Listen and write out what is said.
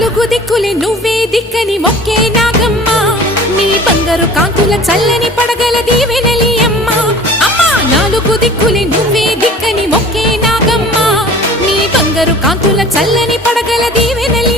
నాలుగు దిక్కులే నువ్వే దిక్కని మొక్కే నాగమ్మ నీ బంగారు కాంతుల చల్లని పడగల దీవెనలి అమ్మ అమ్మా నాలుగు దిక్కులే నువ్వే దిక్కని మొక్కే నాగమ్మ నీ బంగారు కాంతుల చల్లని పడగల దీవెనలి